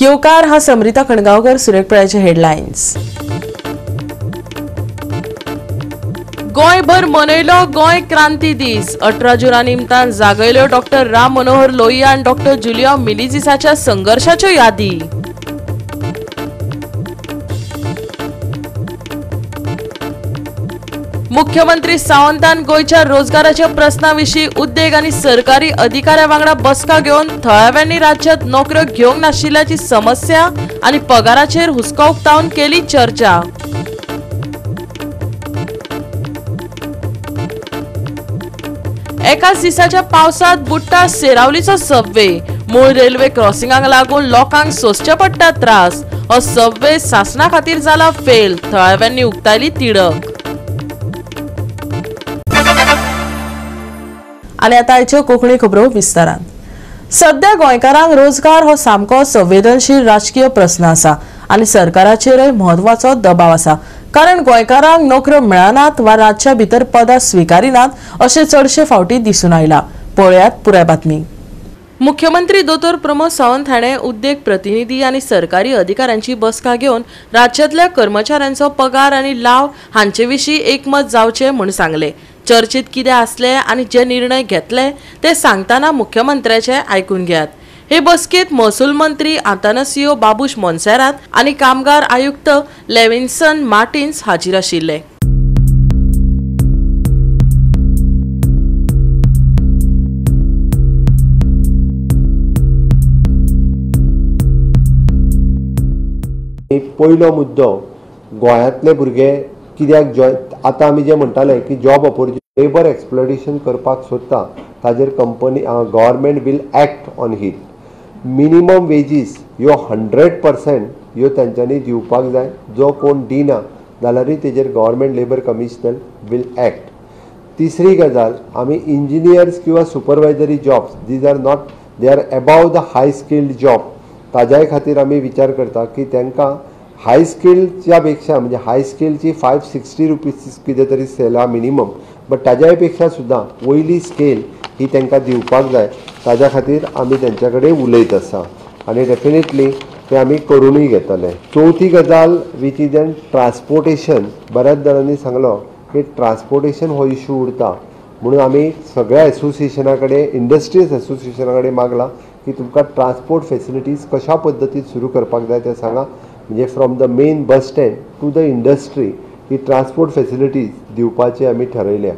येवकार हा समृता कणगावकर, सुरेखपळ्याचे हेडलायन्स। गोयभर मनयलो गोय क्रांती दीस। 18 जुना निमतान जागयल्यो डॉक्टर राम मनोहर लोहिया आनी डॉक्टर जुलिया मिलीजिसाच्या संघर्षाच्यो यादी। मुख्यमंत्री सावंतान गोयच्या रोजगाराच्या प्रश्नाविशीं उद्देग आनी सरकारी अधिकाऱ्यां वांगडा बसका घेवन थळाव्यांनी राज्यांत नोकऱ्यो घेवंक नाशिल्ल्याची समस्या आनी पगाराचेर हुस्को उक्तावन केली चर्चा। एकाच दिसाच्या पावसात बुडटा सेरावलीचो सबवे। मूळ रेल्वे क्रॉसिंगाक लागून लोकांक सोंसचे पडटा त्रास। हो सबवे सासणा खातीर जाला फेल, थळाव्यांनी उक्तायली तिडक। आनी आतां आयच्यो कोंकणी खबरो विस्तारान। सध्या गोंयकारांक रोजगार हो सामको संवेदनशील राजकीय प्रस्न आसा आनी सरकाराचेरय म्हत्वाचो दबाव आसा, कारण गोंयकारांक नोकऱ्यो मेळनात वा राज्या भितर पदां स्विकारिनात अशें चडशे फावटी दिसून आयला। पळयात पुराय बातमी। मुख्यमंत्री दोतोर प्रमोद सावंत हाणें उद्देग प्रतिनिधी आनी सरकारी अधिकाऱ्यांची बसका घेवन राज्यांतल्या कर्मचाऱ्यांचो पगार आनी लाव हांचे विशीं एकमत जावचें म्हूण सांगलें। चर्चेत कितें आसले आनी जे निर्णय घेतले ते सांगतना मुख्यमंत्र्याचे आयकून घेयात। हे बसकेत महसूल मंत्री आतानासियो बाबूश मोन्सेरात आनी कामगार आयुक्त लेविन्सन मार्टिन्स हाजीर आशिल्ले। पयलो मुद्दो गोंयांतले भुरगे कित्याक आतां आमी जे म्हणटाले की जॉब ऑपॉर्च्युनिटी लेबर एक्सप्लॉयटेशन करपाक सोदता ताजेर company government will act on it. Minimum wages ह्यो 100% ह्यो तांच्यांनी दिवपाक जाय। जो कोण दिना जाल्यारूय तेजेर government labour commissioner will act. तिसरी गजाल, आमी इंजिनियर्स किंवा supervisory jobs these are not, they are above the high skilled job, ताज्याय खातीर आमी विचार करता की तांकां हाय स्किलच्या पेक्षा म्हणजे हाय स्किलची 560 रुपीज कितें तरी सेला मिनिमम, बट ताज्याय पेक्षा सुद्दां वयली स्केल ही तांकां दिवपाक जाय। ताज्या खातीर आमी तांच्या कडेन उलयत आसा आनी डेफिनेटली ते आमी करूनय घेतले। चवथी गजाल वीच इज एन ट्रान्सपोर्टेशन। बऱ्याच जाणांनी सांगलो की ट्रान्सपोर्टेशन हो इशू उरता म्हणून आमी सगळ्या एसोसिएशना कडेन, इंडस्ट्रीज एसोसिएशना कडेन मागला की तुमकां ट्रान्सपोर्ट फेसिलिटीज कशा पद्दतीन सुरू करपाक जाय ते सांगा। म्हणजे from the main bus stand to the industry ही ट्रान्सपोर्ट फेसिलिटीज दिवपाची आमी ठरयल्या।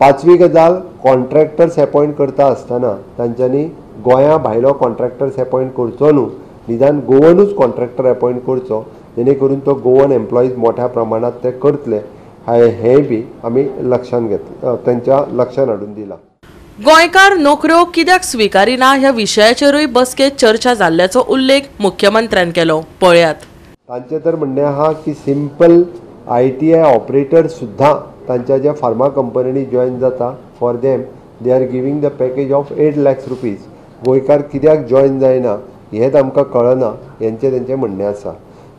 पांचवी गजाल, कॉन्ट्रॅक्टर्स अपॉयंट करता आसतना तांच्यांनी गोंया भायलो कॉन्ट्रॅक्टर्स अपॉयंट करचो न्हू, निदान गोवनूच कॉन्ट्रॅक्टर अपॉयंट करचो, जेणे करून तो गोवन एम्प्लॉईज मोठ्या प्रमाणात ते करतले हें बी आमी लक्षांत घेतलें, तांच्या लक्षांत हाडून दिलां। गोंयकार नोकऱ्यो कित्याक स्विकारिना ह्या विशयाचेरूय बसकेत चर्चा जाल्ल्याचो उल्लेख मुख्यमंत्र्यान केलो। पळयात। तांचें तर म्हणणें आहा की सिंपल ITI ऑपरेटर सुद्दां तांच्या ज्या फार्मा कंपनींनी जॉइन जाता for them they are giving the package of 8 lakh rupees. गोंयकार कित्याक जॉइन जायना हेंच आमकां कळना, हेंचें तेंचें म्हणणें आसा।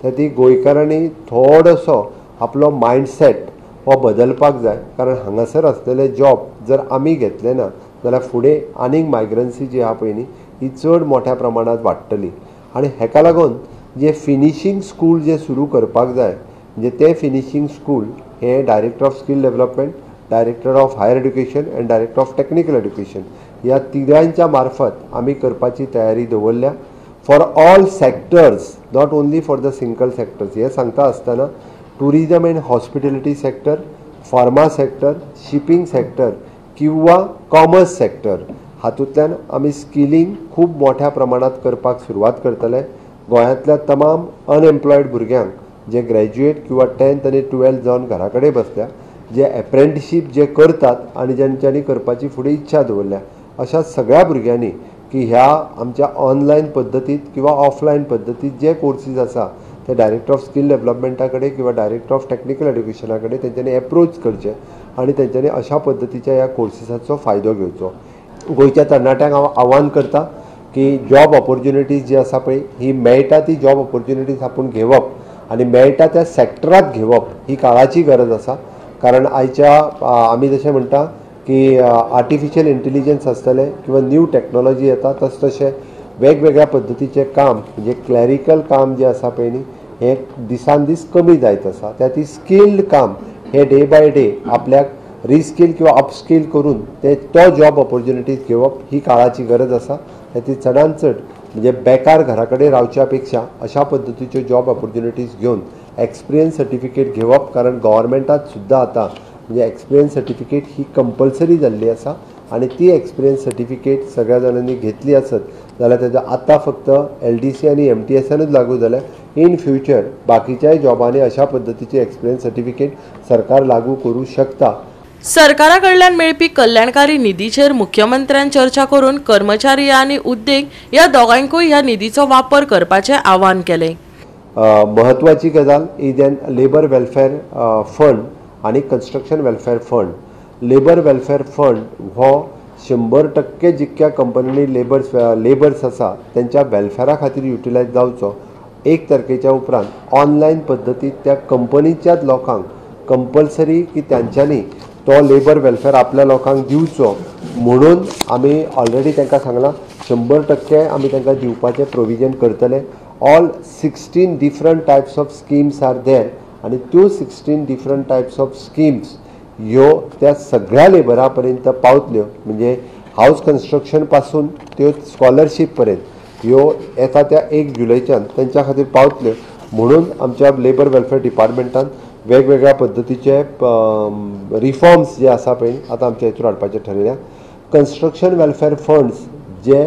तर ती गोंयकारांनी थोडोसो आपलो मायंडसेट हो बदलपाक जाय, कारण हांगासर आसलेले जॉब जर आमी घेतले ना जाल्यार फुडें आनीक मायग्रन्सी जी आहा पळय न्ही ही चड मोठ्या प्रमाणात वाडटली। आनी हेका लागून जे फिनिशींग स्कूल जे सुरू करपाक जाय, म्हणजे ते फिनिशींग स्कूल हे director of skill development, director of higher education and director of technical education ह्या तिगांच्या मार्फत आमी करपाची तयारी दवरल्या for all sectors, not only for the single sectors. हे सांगता आसतना tourism and hospitality sector, pharma sector, shipping sector किंवा कॉमर्स सेक्टर हातूंतल्यान आमी स्किलिंग खूब मोठ्या प्रमाणात करपाक सुरवात करतले। गोंयांतल्या तमाम अनएम्प्लॉयड भुरग्यांक जे ग्रॅज्युएट किंवा 10th आनी 12th जावन घरा कडेन बसल्या, जे एप्रेंटिशीप जे करतात आनी ज्यांच्यांनी करपाची फुडें इच्छा दवरल्या, अशा सगळ्या भुरग्यांनी की ह्या आमच्या ऑनलायन पद्दतीत किंवा ऑफलायन पद्दतीत जे कोर्सीस आसा ते डायरेक्टर ऑफ स्कील डेव्हलपमेंटा कडेन किंवा डायरेक्टर ऑफ टेक्निकल एड्युकेशना कडेन तेंच्यांनी एप्रोच करचे आनी तेंच्यांनी अशा पद्दतीच्या ह्या कोर्सीसाचो फायदो घेवचो। गोंयच्या तरणाट्यांक हांव आव्हान करता की जॉब ऑपॉर्च्युनिटीज जी आसा पळय ही मेळटा ती जॉब ऑपॉर्च्युनिटीज आपूण घेवप आनी मेळटा त्या सेक्टरांत घेवप ही काळाची गरज आसा। कारण आयच्या आमी जशें म्हणटा की आर्टिफिशियल इंटेलिजन्स आसतलें किंवा न्यू टॅक्नॉलॉजी येता तस तशें वेगवेगळ्या पद्धतीचे काम म्हणजे क्लॅरिकल काम जे आसा पळय न्ही हें दिसान दीस कमी जायत आसा. त्या ती स्किल्ड काम हे डे बाय डे आपल्याक रिस्किल किंवा अपस्किल करून तो जॉब ऑपॉर्च्युनिटीज घेवप ही काळाची गरज आसा. ती चडांत चड म्हणजे बेकार घरा कडेन रावच्या पेक्षा अशा पद्धतीच्यो जॉब ऑपॉर्च्युनिटीज घेवन एक्सपिरियन्स सर्टिफिकेट घेवप, कारण गव्हर्मेंटात सुद्दां आतां म्हणजे एक्सपिरियन्स सर्टिफिकेट ही कंपल्सरी जाल्ली आसा आणि ती एक्सपिरियन्स सर्टिफिकेट सगळ्या जाणांनी घेतली आसत जाल्यार तेजो आतां फक्त LDC आनी MTSनूच लागू जाल्यार इन फ्युचर बाकीच्याय जॉबांनी अशा पद्धतीची एक्सपिरियन्स सर्टिफिकेट सरकार लागू करू शकता. सरकारा कडल्यान मेळपी कल्याणकारी निधीचेर मुख्यमंत्र्यान चर्चा करून कर्मचारी आनी उद्देग ह्या दोगांयकूय ह्या निधीचो वापर करपाचें आवाहन केलें. महत्वाची गजाल ही देन लेबर वेलफेअर फंड आणि construction welfare fund. Labour welfare fund हो 100% जितक्या कंपनींनी लेबर्स आसा त्यांच्या वेलफेअरा खातीर युटिलायज जावचो. 1 तारखेच्या उपरांत ऑनलायन पद्दतीत त्या कंपनीच्याच लोकांक कंपल्सरी की त्यांच्यांनी तो लेबर वेलफेअर आपल्या लोकांक दिवचो म्हणून आमी ऑलरेडी तांकां सांगलां 100% आमी तांकां दिवपाचें प्रोविजन करतले. All 16 different types of schemes are there आणि त्यो 16 डिफरंट टायप्स ऑफ स्किम्स ह्यो त्या सगळ्या लेबरा पर्यंत पावतल्यो. म्हणजे हाऊस कन्स्ट्रक्शन पासून त्यो स्कॉलरशीप पर्यंत ह्यो येता त्या 1 जुलैच्यान तेंच्या खातीर पावतल्यो म्हणून आमच्या लेबर वेलफेअर डिपार्टमेंटान वेगवेगळ्या पद्धतीचे रिफॉर्म्स जे आसा पळय आतां आमच्या हेतून हाडपाचें ठरयल्या. कन्स्ट्रक्शन वेलफेअर फंड्स जे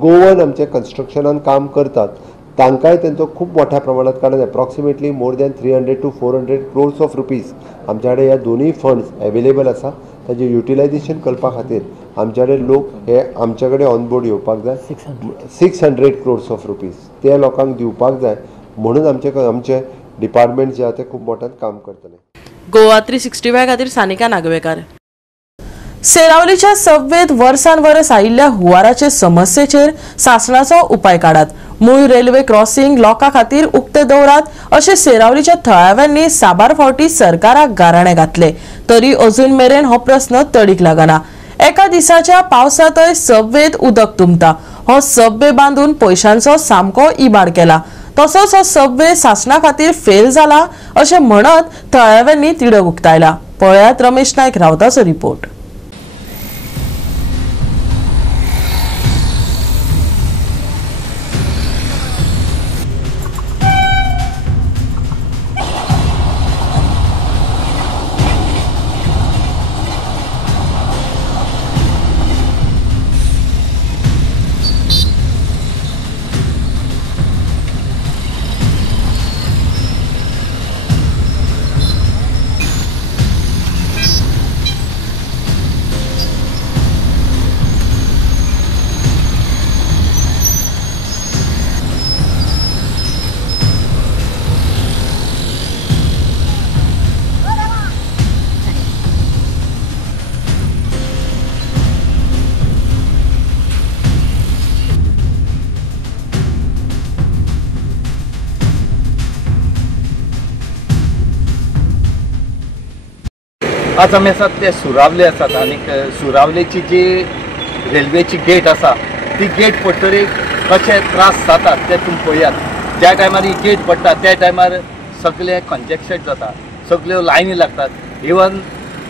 गोवन आमचे कन्स्ट्रक्शनान काम करतात तांकांय तेंचो खूब मोठ्या प्रमाणात कारण approximately more than 300 to 400 crores of rupees आमच्या कडेन ह्या दोनूय फंड्स एवेलेबल आसा. ताजें युटिलायजेशन करपा खातीर आमच्या कडेन लोक हे आमच्या कडेन ऑनबोर्ड येवपाक जाय. 600 crores ऑफ रुपीज ते लोकांक दिवपाक जाय म्हणून आमचे डिपार्टमेंट जे आहा ते खूब मोठ्यान काम करतले. गोवा 365 खातीर सानिका नागवेकार. सेरावलीच्या सव्वेत वर्सांवरस आयिल्ल्या हुंवाराचे समस्येचेर शासनाचो उपाय काडात. मूळ रेल्वे क्रॉसिंग लोकां खातीर उक्ते दवरात अशें सेरावलीच्या थळाव्यांनी साबार फावटी सरकाराक गाराणें घातले तरी अजून मेरेन हो प्रस्न तडीक लागना. एका दिसाच्या पावसांतय सबवेत उदक तुंबता. हो सबवे बांदून पयशांचो सामको इबाड केला. तसोच हो सबवे शासना खातीर फेल जाला अशें म्हणत थळाव्यांनी तिडक उक्तायला. पळयात रमेश नायक रावताचो रिपोर्ट. आज आमी आसात ते सुरावले आसात आणि सुरावलेची जी रेल्वेची गेट आसा ती गेट पडटरीक कशे त्रास जातात ते तुमी पळयात. ज्या टायमार ही गेट पडटा त्या टायमार सगळे कंजेक्शन जाता, सगळ्यो लायनी लागतात. इवन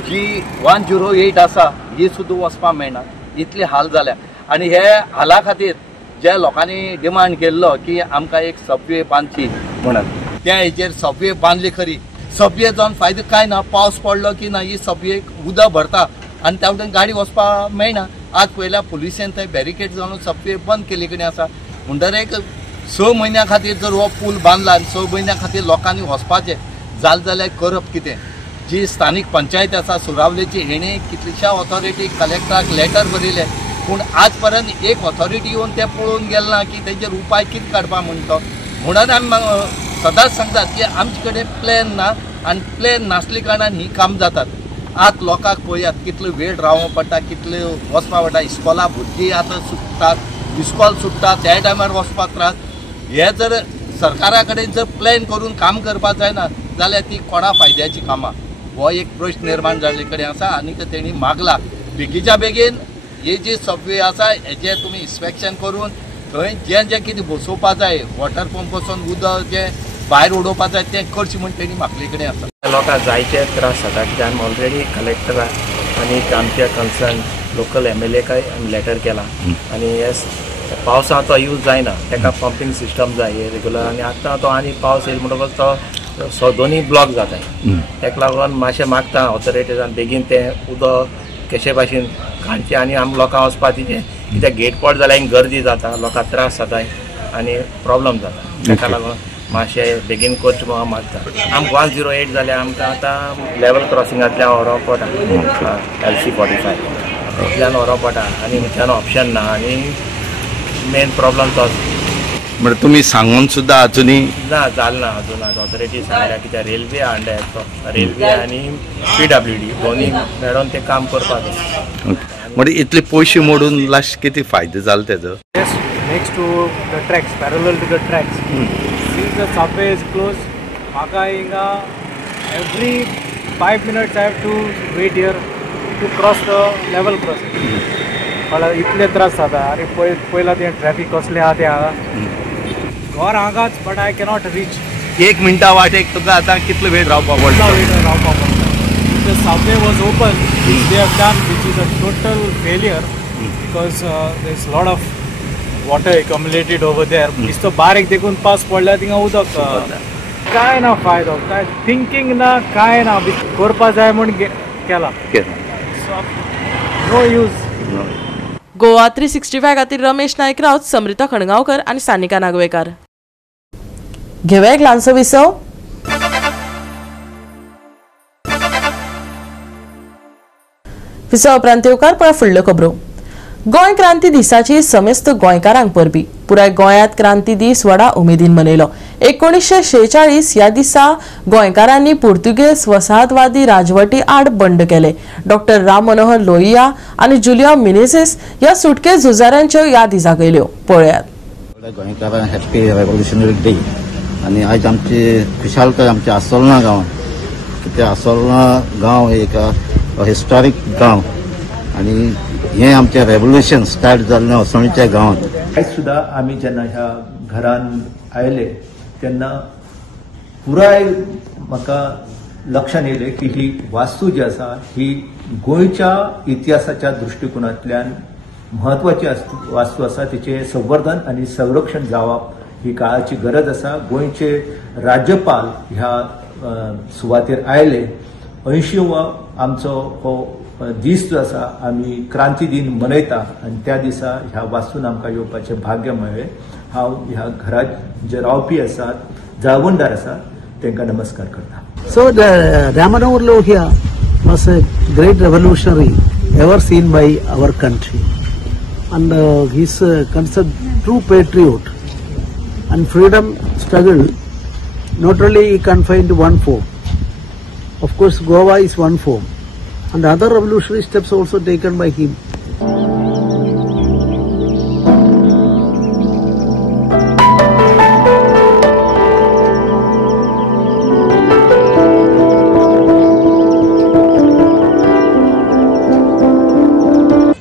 जी 108 आसा ही सुद्दां वचपाक मेळना इतले हाल जाल्या. आणि हे हाला खातीर ज्या लोकांनी डिमांड केल्लो की आमकां एक सबवे बांदची म्हणून त्या हेचेर सबवे बांदली खरी. सबवे जावन फायदो काय ना. पावस पडलो की ना ही सबवेक उदक भरता आणि त्या वटेन गाडी वचपाक मेळना. आज पयल्या पुलिसेन थंय बॅरिकेड जावन सबवे बंद केली कडेन आसा. म्हणटरेक 6 म्हयन्या खातीर जर हो पूल बांदला आनी 6 म्हयन्या खातीर लोकांनी वचपाचें जालें जाल्यार करप कितें. जी स्थानीक पंचायत आसा सुरावलेची हेणे कितलेशा ऑथॉरिटीक कलेक्टराक लेटर बरयलें पूण आज पर्यंत एक ऑथॉरिटी येवन ते पळोवन गेले ना की तेजेर उपाय कितें काडपा म्हणटा. म्हणून आमी सदांच सांगतात की आमचे कडेन प्लॅन ना आणि प्लॅन नासले कारणान ही काम जातात. आज लोकांक पळयात कितलो वेळ रावोवं पडटा, कितले वचपाक पडटा. इस्कॉला भुरगीं आतां सुट्टात, इस्कॉल सुट्टा त्या टायमार वचपाक त्रास. हे जर सरकारा कडेन जर प्लॅन करून काम करपाक जायना जाल्यार ती कोणा फायद्याची कामां हो एक प्रश्न निर्माण जाल्ले कडेन आसा. आनी तेणी मागला बेगीच्या बेगीन हे जे सबवे आसा हेजे तुमी इन्स्पेक्शन करून थंय जें जें कितें बसोवपा जाय वॉटर पंप वचोन उदक जें भायर उडोवपा जाय तें करचें म्हण तेणी म्हाका कडेन आसा. लोकांक जायते त्रास जाता कित्याक आमी ऑलरेडी कलेक्टराक आनी आमच्या कन्सर्न लोकल MLA-काय लेटर केला आनी येस पावसां तो यूज जायना ताका पंपींग सिस्टम जाय रेगुलर आनी आतां तो आनी पावस येयलो म्हणटकच तो दोनूय ब्लॉक जाताय. ताका लागून मातशें मागता ऑथॉरिटीजान बेगीन तें उदक कशे भाशेन काडचें आनी आमी लोकांक वचपा तिचें कित्याक गेट पड जाल्यार गर्दी जाता लोकांक त्रास जाताय आनी प्रॉब्लम जाता. ताका लागून मातशें बेगीन करचें म्हणून हांव मागता. आमकां 108 जाल्यार आमकां आतां लेवल क्रॉसिंगांतल्यान व्हरप पडटा LC 45 इतल्यान व्हरप पडटा आनी म्हज्यान ऑप्शन ना आनी मेन प्रॉब्लम तोच. म्हणजे तुमी सांगून सुद्दां अजुनूय ना जालें ना अजून ऑथॉरिटी सांगल्या कित्याक रेल्वे हाडल्या तो रेल्वे आनी PWD दोनी मेळोन तें काम करपाक जाय. म्हणजे इतले पयशे मोडून लास्ट किती फायदो जालो तेजो? Yes, next to the tracks, parallel to the tracks. Since the subway is closed, Maka inga every 5 minutes I have to wait here to cross the level crossing. मला इतले त्रास जाता अरे पयला ते ट्रॅफिक कसले आहा ते हांगा घर हांगाच बट आय कॅनॉट रीच. 1 मिनटा वाटेक तुका आतां कितलो वेळ रावपाक पडटा? रावपाक पडटा. The subway was open, which they have done, which is a total failure because there's a lot of water accumulated over there. दिसतो बारीक देखून पावस पडला थिंगा उदक काय ना फायदो काय थिंकिंग ना काय ना करपा जाय म्हूण केला. No use. गोवा 365 खातीर रमेश नायक रावत, समृता खणगांवकर आनी सानिका नागवेकार. घेवया एक ल्हानसो विसव. विसव उपरांत येवकार पळय फुडल्यो खबरो. गोंय क्रांती दिसाची समेस्त गोंयकारांक परबी. पुराय गोंयांत क्रांती दीस व्हडा उमेदीन मनयलो. 1946 ह्या दिसा गोंयकारांनी पुर्तुगेज वसाहतवादी राजवटी आड बंड केले. डॉक्टर राम मनोहर लोहिया आनी जुलियो मिनेझीस ह्या सुटके झुजाऱ्यांच्यो यादी जागयल्यो. पळयात. गोंयकारांक हॅप्पी रेव्होल्युशनरी डे. आनी आयज आमची खुशालकाय आमच्या आसोलना गांवांत कित्याक आसोलना गांव एक हिस्टॉरीक गांव आनी हें आमचें रेव्होल्युशन स्टार्ट जाल्लें असोळीच्या गांवांत. आयज सुद्दां आमी जेन्ना ह्या घरान आयले तेन्ना पुराय म्हाका लक्षांत येयलें की ही वास्तू जी आसा ही गोंयच्या इतिहासाच्या दृश्टिकोनांतल्यान म्हत्वाची वास्तू आसा. तिचें संवर्धन आनी संरक्षण जावप ही काळाची गरज आसा. गोंयचे राज्यपाल ह्या सुवातेर आयले. 80वो आमचो हो दीस जो आसा आमी क्रांती दिन मनयता आनी त्या दिसा ह्या वास्तून आमकां येवपाचें भाग्य मेळ्ळें. हांव ह्या घरात जे रावपी आसात जाळवणदार आसात तांकां नमस्कार करता. So the Ram Manohar Lohia was a great revolutionary ever seen by our country, and he's considered true patriot. And freedom struggle not only confined to one form. Of course, Goa is one form, and other revolutionary steps also taken by him.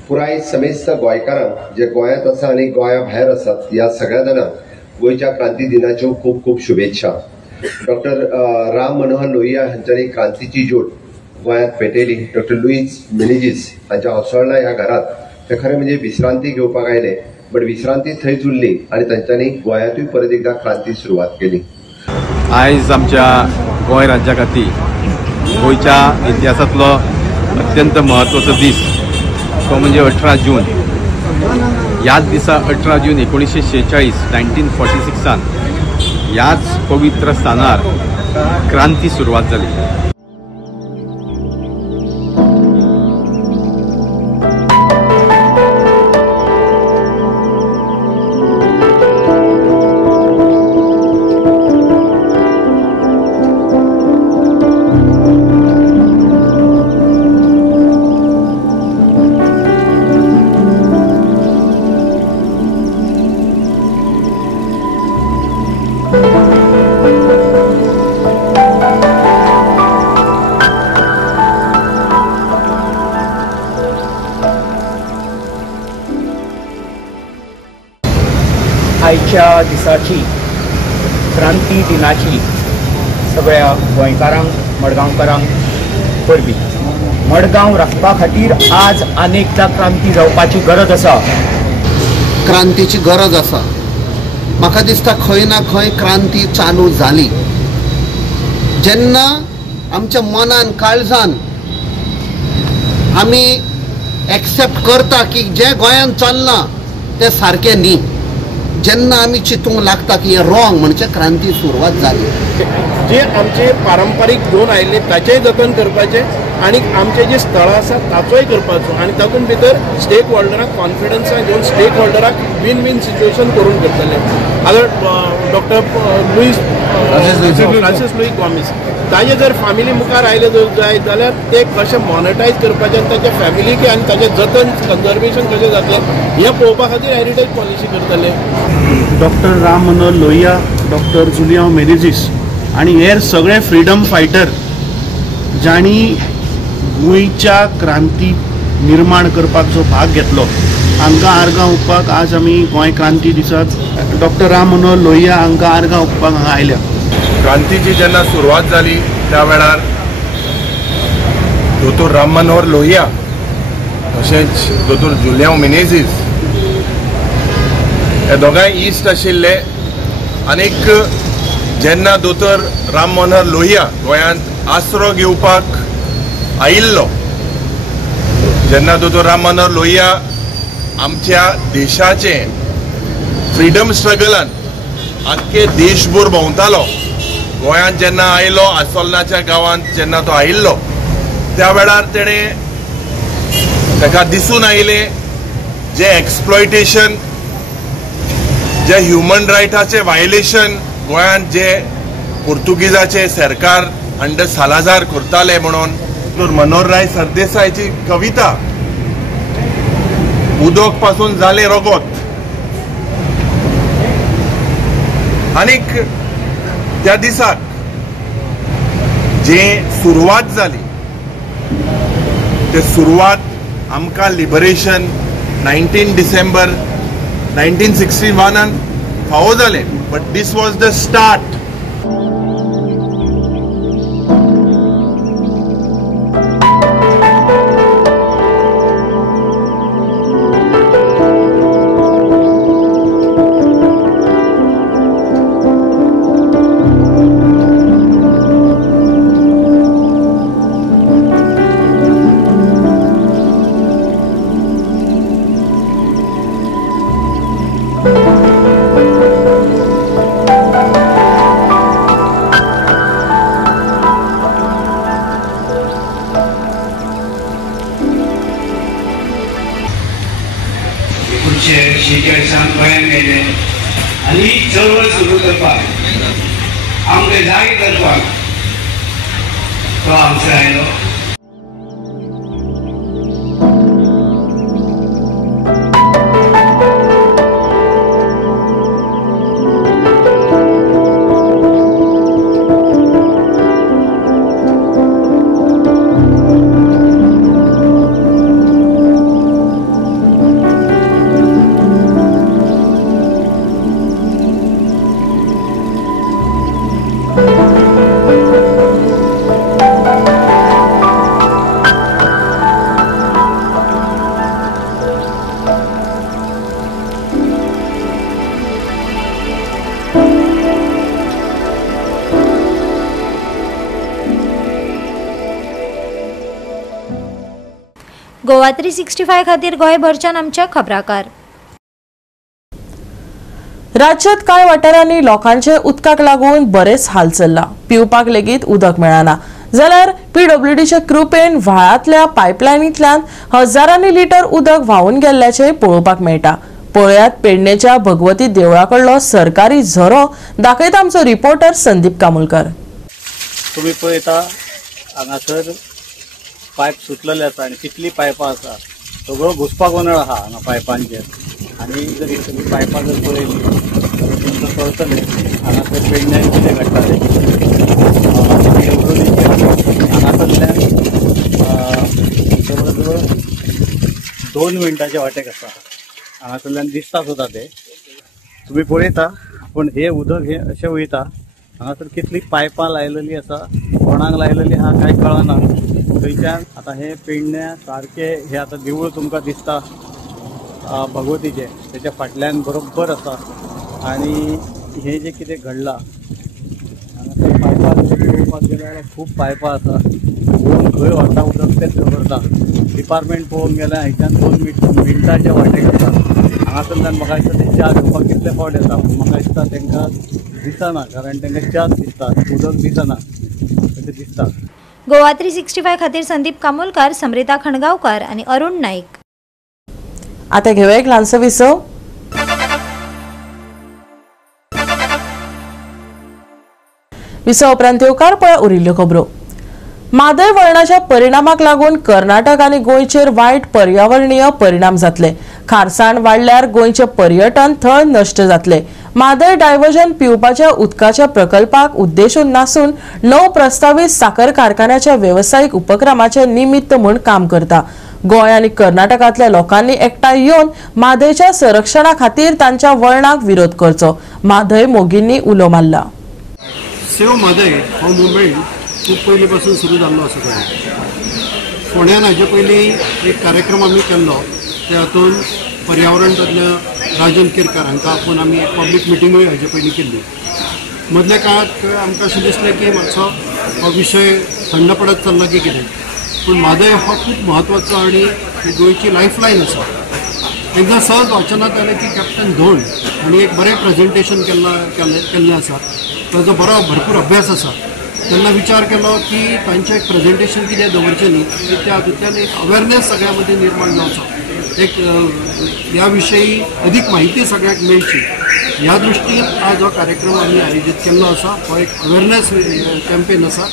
पुराय समेस्त गोंयकारांक जे गोंयांत आसा आनी गोंया भायर आसात ह्या सगळ्या जाणांक गोंयच्या क्रांती दिनाच्यो खूब खूब शुभेच्छा. डॉक्टर राम मनोहर लोहिया हांच्यानी क्रांतीची ज्योत गोंयांत पेटयली. डॉक्टर लुईस मिनेझीस हांच्या असोळणा ह्या घरात ते खरें म्हणजे विश्रांती घेवपाक आयले, बट विश्रांती थंयच उरली आनी तांच्यांनी गोंयांतूय परत एकदा क्रांती सुरवात केली. आयज आमच्या गोंय राज्या खातीर गोंयच्या इतिहासांतलो अत्यंत म्हत्वाचो दीस तो म्हणजे 18 जून. ह्याच दिसा 18 जून 1946 1946 ह्याच पवित्र स्थानार क्रांती सुरवात जाली. आजच्या दिसाची क्रांती दिनाची सगळ्या गोंयकारांक मडगांवकारांक परबी. मडगांव राखपा खातीर आज अनेकदा क्रांती जावपाची गरज आसा. क्रांतीची गरज आसा. म्हाका दिसता खंय ना खंय क्रांती चालू जाली. जेन्ना आमच्या मनान काळजान आमी एक्सेप्ट करता की जे गोंयान चल्लां तें सारकें न्ही, जेन्ना आमी चिंतूंक लागता की हें रॉंग, म्हणजे क्रांती सुरवात जाली. जे आमचे पारंपारीक घेवन आयिल्ले ताचेंय जतन करपाचें आनी आमचे जे स्थळां आसा ताचोय करपाचो आनी तातूंत भितर स्टेक होल्डराक कॉन्फिडन्सान घेवन स्टेक होल्डराक विन विन सिच्युएशन करून घेतलें. आतां डॉक्टर फ्रांसीस लुईस गॉमेज ताजे जर फॅमिली मुखार आयले जाय जाल्यार ते कशें मॉनिटायज करपाचें आनी ताच्या फॅमिलीक आनी ताचें जतन कन्जर्वेशन कशें जातलें हें पळोवपा खातीर हेरिटेज पॉलिसी करतले. डॉक्टर राम मनोहर लोहिया, डॉक्टर जुलियांव मेनेझीस आनी हेर सगळे फ्रिडम फायटर जांणी गोंयच्या क्रांती निर्माण करपाचो भाग घेतलो, हांकां आर्गां ओंपपाक आज आमी गोंय क्रांती दिसाक डॉक्टर राम मनोहर लोहिया हांकां आर्गां ओंपपाक हांगा आयल्या. क्रांतीची जेन्ना सुरवात जाली त्या वेळार दोतोर राम मनोहर लोहिया तशेंच दोतोर जुलियांव मेनेझीस हे दोगांय इश्ट आशिल्ले. आनीक जेन्ना दोतोर राम मनोहर लोहिया गोंयांत आसरो घेवपाक आयिल्लो, जेन्ना दोतोर राम मनोहर लोहिया आमच्या देशाचे फ्रिडम स्ट्रगलान आख्खे देशभर भोंवतालो, गोंयांत जेन्ना आयलो आसोलनाच्या गांवांत जेन्ना तो आयिल्लो त्या वेळार ताका दिसून आयलें जे एक्सप्लॉयटेशन, जे ह्युमन रायटाचे वायलेशन गोंयांत जे पोर्तुगीजाचे सरकार अंडर सालाजार करताले म्हणून मनोहरराय सरदेसायची कविता उदक पासून जाले रगत, आनीक त्या दिसाक जे सुरवात जाली ते सुरवात आमकां लिबरेशन 19 डिसेंबर 1961 फावो जालें, but this was the start. गोंयांत येयले आनी चळवळ सुरू करपाक आमकां जागे करपाक तो हांगसर आयलो. गोवा 365 खातीर गोंयभरच्यान आमच्या खबराकार. राज्यात कांय वाठारांनी लोकांचे उदकाक लागून बरेच हाल चल्ला. पिवपाक लेगीत उदक मेळना जाल्यार पीडब्ल्यूडीच्या कृपेन व्हाळांतल्या पायपलायनींतल्यान हजारांनी लिटर उदक व्हांवून गेल्ल्याचे पळोवपाक मेळटा. पळयात पेडणेच्या भगवती देवळाकडलो सरकारी झरो दाखयता आमचो रिपोर्टर संदीप कामुलकर. तुम्ही पळयता हांगासर पायप सुटलेले आसा आनी कितली पायपां आसा, सगळो घुसपाक गोंदळ आहा हांगा पायपांचेर. आनी जर ही सगळी पायपां जर पळयली जाल्यार तुमकां कळटलें हांगासर पेडण्यान कितें घडटालें. हांगासरल्यान जवळ जवळ 2 मिनटाच्या वाटेक आसा. हांगासरल्यान दिसता सुद्दां ते तुम्ही पळयता पण हे उदक हे अशें वयता हांगासर कितली पायपां लायलेली आसा कोणाक लायलेली हा काय कळना थंयच्यान आतां हे पेडण्या सारके हे आतां देवूळ तुमकां दिसता भगवतीचे त्याच्या फाटल्यान बरोबर आसा आणि हे जे कितें घडलां हांगासर पायपां पळोवपाक गेले जाल्यार खूब पायपां आसा पळोवन खंय वता उदक तेच खबरता डिपार्टमेंट पळोवंक गेल्यार हांगाच्यान 2 मिनटांचे वाटेक आसा हांगासरल्यान म्हाका दिसता ते च्या घेवपाक कितले फावट येता म्हाका दिसता तांकां दिसना कारण तांकां च्याच दिसता उदक दिसना अशें दिसता. गोवा 365 खातीर संदीप कामोलकार, समरिता खणगांवकार आणि अरुण नाईक. आता घेऊया एक ल्हानसो विसव. विसव उपरांत येवकार पळय उरिल्ल्यो खबरो. म्हादय वळणाच्या परिणामाक लागून कर्नाटक आणि गोंयचेर वायट पर्यावरणीय परिणाम जातले. खारसाण वाडल्यार गोंयचे पर्यटन थळ नश्ट जातले. म्हादय डायव्हर्जन पिवपाच्या उदकाच्या प्रकल्पाक उद्देशून नासून 9 प्रस्तावित साखर कारखान्याच्या व्यावसायिक उपक्रमाचे निमित्त म्हूण काम करता. गोंय आणि कर्नाटकातल्या लोकांनी एकठांय येवन म्हादयच्या संरक्षणा खातीर तांच्या वळणाक विरोध करचो. म्हादय मोगींनी उलो मारला. सेव म्हादय हो मुवमेंट खूप पयलींपासून सुरू जाल्लो आसा गोंयांत. फोंड्यान हाजे पयलीं एक कार्यक्रम आमी केल्लो ते हातून पर्यावरण तज्ञ राजन केरकार हांकां आपोवन आमी एक पब्लीक मिटिंगूय हाजे पयलीं केल्ली. मदल्या काळात आमकां अशें दिसलें की मातसो हो विशय थंड पडत चल्ला की कितें पूण म्हादय हो खूब म्हत्वाचो आनी गोंयची लायफलायन आसा. एकदां सहज वाचनात आलें की कॅप्टन धोंड हांणी एक बरें प्रेजेंटेशन केल्लें आसा ताजो बरो भरपूर अभ्यास आसा. त्यांना विचार केलो की तांचें एक प्रेजेंटेशन कितें दवरचें न्ही की त्या हातूंतल्यान एक अवेरनेस सगळ्या मदीं निर्माण जावचो एक ह्या विशयी अदीक म्हायती सगळ्याक मेळची ह्या दृश्टीन आज हो कार्यक्रम आमी आयोजीत केल्लो आसा. हो एक अवेरनेस कॅम्पेन आसा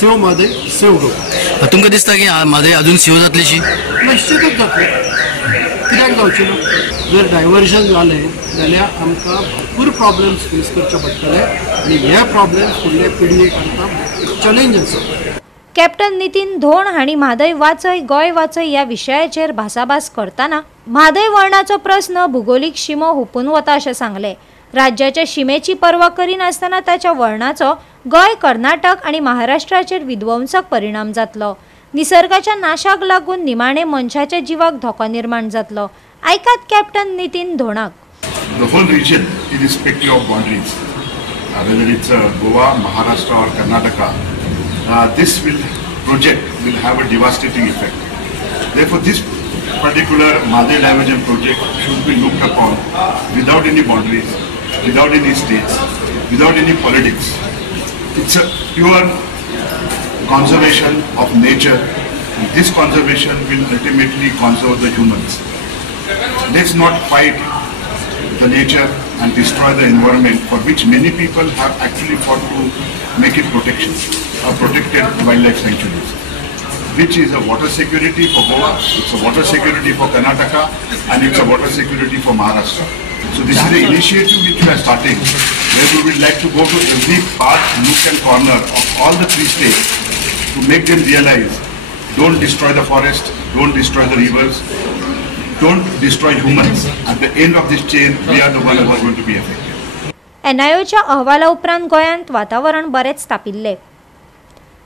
सेव म्हादय सेव गोवा. तुमकां दिसता की म्हादय अजून सेव जातलीशी? निश्चितूच जातली. कित्याक जावची ना जर डायव्हर्जन जालें जाल्यार आमकां भरपूर प्रॉब्लेम्स फेस करचे पडटले आनी हे प्रॉब्लेम्स फुडले पिळगेक आमकां चॅलेंज आसा. कॅप्टन नितीन धोंड हांणी म्हादय वाचय गोंय वाचय ह्या विशयाचेर भासाभास करतना म्हादय वळणाचो प्रस्न भूगोलीक शिमो हुपून वता अशें सांगलें. राज्याच्या शिमेची पर्वा करिनासतना ताच्या वळणाचो गोंय, कर्नाटक आणि महाराष्ट्राचेर विध्वंसक परिणाम जातलो. निसर्गाच्या नाशाक लागून निमाणे मनशाच्या जिवाक धोको निर्माण जातलो. ऐकात कॅप्टन नितीन धोंडाक. The whole region, irrespective of boundaries, whether it's Goa, Maharashtra or Karnataka, this project will have a devastating effect. Therefore, this particular Madhya Diversion project should be looked upon without any boundaries, without any states, without any politics. It's a pure conservation of nature. This conservation will ultimately conserve the humans. Let's not fight the nature and destroy the environment for which many people have actually fought to make it protected wildlife sanctuaries, which is a water security for Goa, it's a water security for Karnataka, and it's a water security for Maharashtra. So this is the initiative which we are starting, where we would like to go to every part, nook and corner of all the 3 states to make them realize, don't destroy the forest, don't destroy the rivers, don't destroy humans. At the end of this chain, we are the ones who are going to be affected. NIOच्या अहवाला उपरांत गोंयांत वातावरण बरेच तापिल्ले.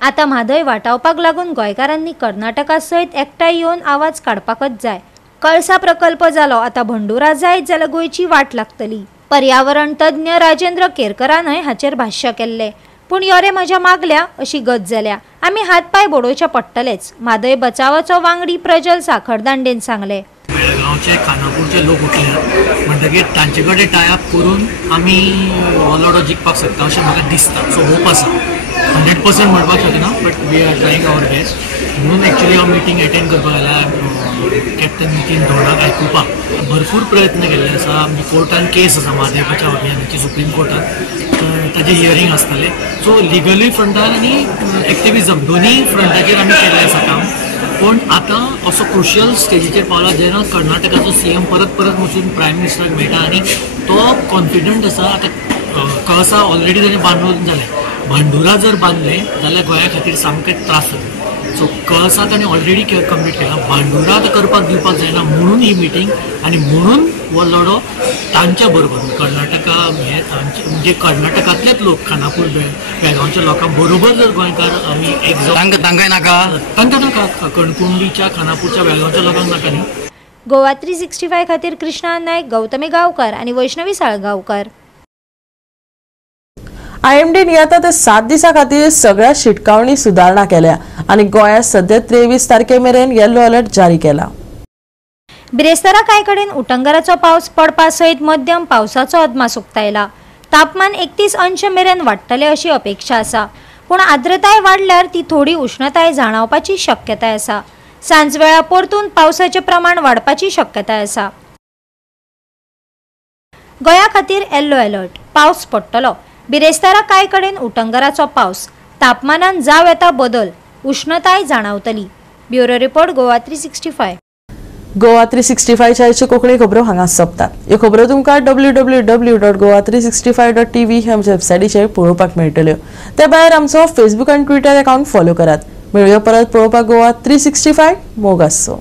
आता म्हादय वाटावपाक लागून गोंयकारांनी कर्नाटका सयत एकठांय येवन आवाज काडपाकच जाय. कळसा प्रकल्प जालो, आता भंडुरा जायत जाल्यार गोंयची वाट लागतली. पर्यावरण तज्ञ राजेंद्र केरकरानय हाचेर भाष्य केल्ले. पूण योरे म्हज्या मागल्या अशी गत जाल्या. आमी हातपाय बोडोवचे पडटलेच. म्हादय बचावाचो वांगडी प्रजल साखरदांडेन सांगले. बेळगांवचे खानापूरचे लोक उठले म्हणटकीर तांचे कडेन टायअप करून आमी हो लढो जिखपाक शकता अशें म्हाका दिसता. सो होप आसा. 100% म्हणपाक शकना but we are trying our best. म्हणून एक्चुअली हांव मिटींग एटेंड करपाक आयला कॅप्टन नितीन धोंडाक आयकुपाक. भरपूर प्रयत्न केल्ले आसा. आमची कोर्टान केस आसा म्हादय बचाव अभियानाची सुप्रीम कोर्टान. ताजें हियरींग आसतलें. सो लिगली फ्रंटार आनी एक्टिविजम दोनी फ्रंटाचेर आमी केल्लें आसा काम. पण आता असो क्रुशियल स्टेजीचेर पावला जेन्ना कर्नाटकाचो CM परत वचून प्रायम मिनिस्टराक मेळटा आनी तो कॉन्फिडंट आसा. आतां कळसा ऑलरेडी ताणें बांदून जालें. भंडुरा जर बांदलें जाल्यार गोंया खातीर सामकें त्रास जाता. सो कळसा ताणें ऑलरेडी कंप्लीट केला. बांडुरा आतां करपाक दिवपाक जायना म्हणून ही मिटींग आनी म्हणून हो लढो तांच्या बरोबर कर्नाटका हे म्हणजे कर्नाटकांतलेच लोक खानापूर बेळगांवच्या लोकां बरोबर जर गोंयकार आमी एक तांकांय नाका कणकुंडीच्या खानापूरच्या बेळगांवच्या लोकांक नाका न्ही. गोवा 365 खातीर कृष्णा नायक, गौतमी गांवकर आणि वैष्णवी साळगांवकर. IMD नियता ते 7 दिसां खातीर सगळ्या शिटकावणी सुदारणा केल्या आणि गोंयांत सध्या 23 तारखेमेरेन येलो अलर्ट जारी केला. बिरेस्तारा कांय कडेन उटंगराचो पावस पडपा सयत मध्यम पावसाचो अदमास उक्तायला. तापमान 31 अंश मेरेन वाडटले अशी अपेक्षा आसा, पूण आर्द्रताय वाडल्यार ती थोडी उष्णताय जाणवपाची शक्यताय आसा. सांजवेळा परतून पावसाचे प्रमाण वाडपाची शक्यताय आसा. गोंया खातीर येल्लो अलर्ट. पावस पडटलो. बिरेस्तारा कांय कडेन उटंगराचो पावस. तापमानान जाव येता बदल. उष्णताय जाणवतली. Bureau report Goa 365. गोवा 365 च्या आयच्यो कोंकणी खबरो हांगा सोंपतात. ह्यो खबरो तुमकां www.goa365.tv ह्या आमच्या वेबसायटीचेर पळोवपाक मेळटल्यो. ते भायर आमचो फेसबूक आनी ट्विटर अकाउंट फॉलो करात. मेळुया परत पळोवपाक गोवा 365 मोग आसचो.